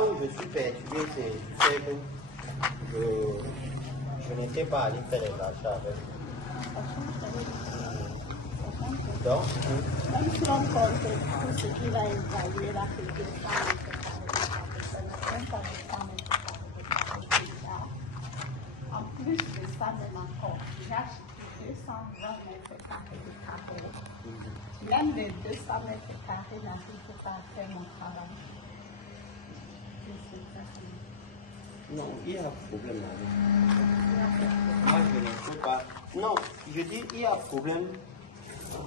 où je suis perturbé, c'est du fait que je n'étais pas allé faire les achats avec. Donc, même si on compte tout ce qui va évaluer la culture, en plus de ça, même encore, j'ai acheté 220 mètres carrés de carreaux. Même les 200 mètres carrés n'arrivent pas à faire mon travail. non, il y a un problème là. Moi, je ne peux pas. Non, je dis il y a un problème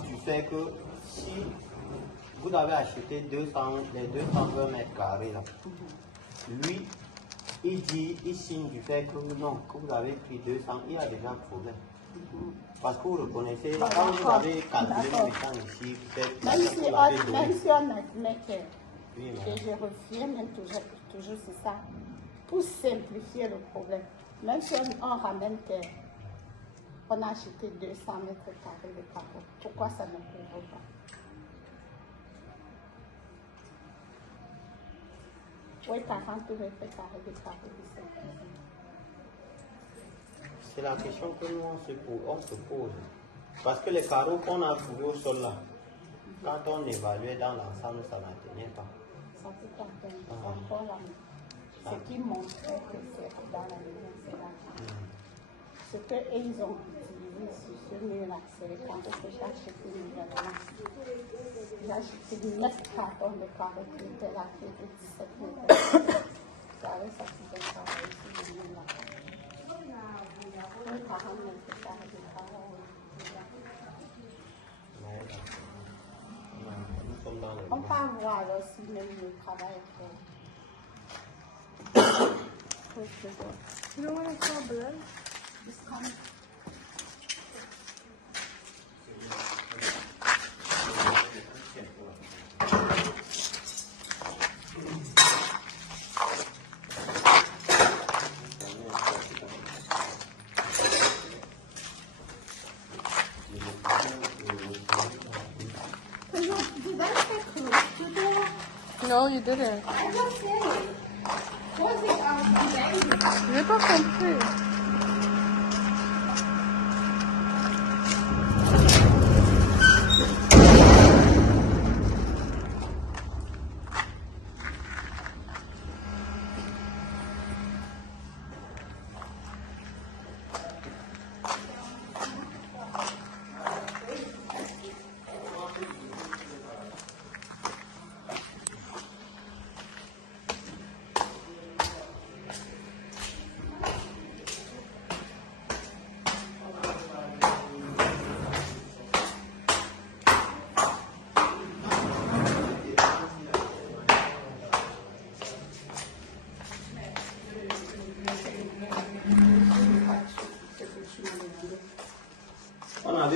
du fait que si vous avez acheté les 220 mètres carrés là, lui, il signe du fait que non, que vous avez pris 200, il y a déjà un problème. Parce que vous reconnaissez, quand vous avez calculé le méthane ici, peut-être même si on admet que, oui, et je reviens même toujours sur ça, pour simplifier le problème, même si on ramène que on a acheté 200 mètres carrés de carreaux, pourquoi ça ne couvre pas? Oui, 40 mètres carrés de carreaux de cette maison. c'est la question que nous on se pose. Parce que les carreaux qu'on a trouvés au sol là, quand on évaluait dans l'ensemble, ça n'atteignait pas. Ça peut atteindre encore la maison. Ce qui montrait que c'est dans la maison, c'est là. Ce qu'ils ont utilisé sur ce mur-là, c'est quand que j'ai acheté nouvellement. J'ai acheté 9 cartons de carreaux qui étaient là, qui étaient 17 mètres. J'avais sorti des carreaux sur le mur-là. 40 mètres carrés de carreaux. Nous sommes dans le On peut voir alors si même le travail est fait. You don't want to smell blood? Just come. No, you didn't. I just said it. Was it today? J'ai pas compris.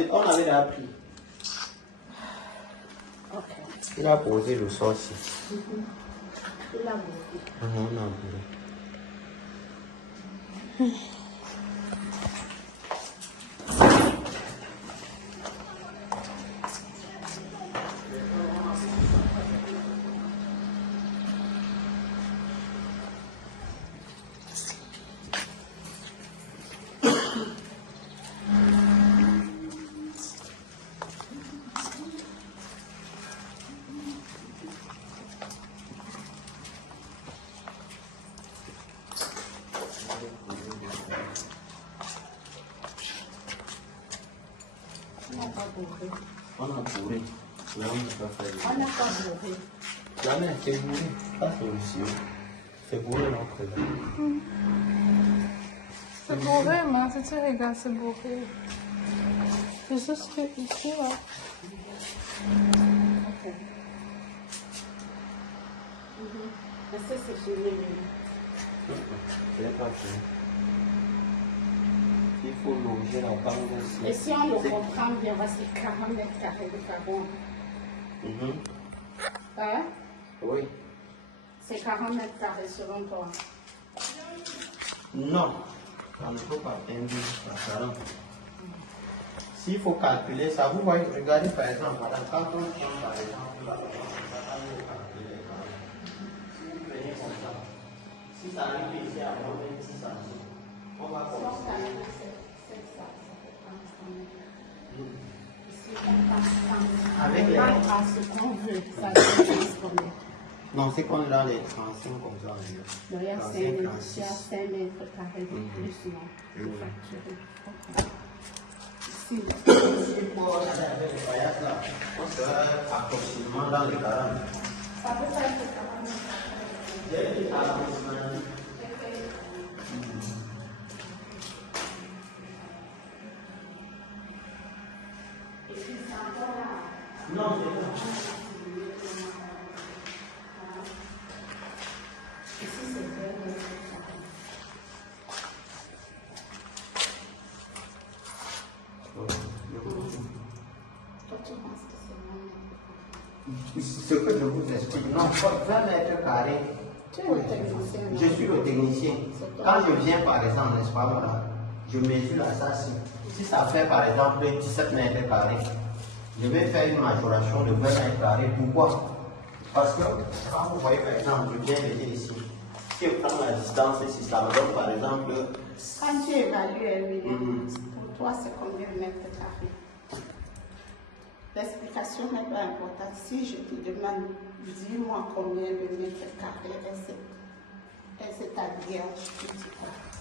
On avait appris. Ok. Il a posé le sauce. Il a monté. On a appris. On a bourré. Mais on n'a pas fait. On n'a pas bourré. Jamais, c'est bourré. Ça, c'est aussi. C'est bourré, non, président. C'est bourré, mais c'est regarde, c'est bourré. C'est juste que ici, là. Ok. Est-ce que c'est fini? C'est pas fini. Il faut loger la banque aussi. Et si on le comprend bien, voici 40 mètres carrés de carbone. Hein? Oui. C'est 40 mètres carrés selon toi. Non, on ne peut pas induire à 40. S'il faut calculer ça, vous voyez, regardez par exemple, madame, quand on prend par exemple, là, on va calculer. Si vous prenez comme ça, Si ça arrive ici à moins 26 cm, on va commencer. Avec les... À ce qu'on veut, ça dépend combien. Non, c'est qu'on est dans les 35 comme ça. Il y a 5 mètres carrés de plus, non. Oui. Ici, Pour aller avec les paillasse là, on sera approximativement dans les 40. ça peut pas être 40. J'ai dit approximativement. Non, c'est pas. Ici, c'est 20 mètres carrés. Toi, tu penses que c'est 20 mètres carrés? Ce que je vous explique, non, 20 mètres carrés. Tu es le technicien. non? Je suis le technicien. Quand je viens par exemple, n'est-ce pas, voilà, je mesure la ça. Si ça fait par exemple 17 mètres carrés, je vais faire une majoration de 20 mètres carrés. Pourquoi? Parce que quand vous voyez par exemple, je viens de dire ici, si je prends la distance ici, ça me donne par exemple. Quand tu évalues, pour toi, c'est combien de mètres carrés? L'explication n'est pas importante. Si je te demande, dis-moi combien de mètres carrés est cette alliage que tu as.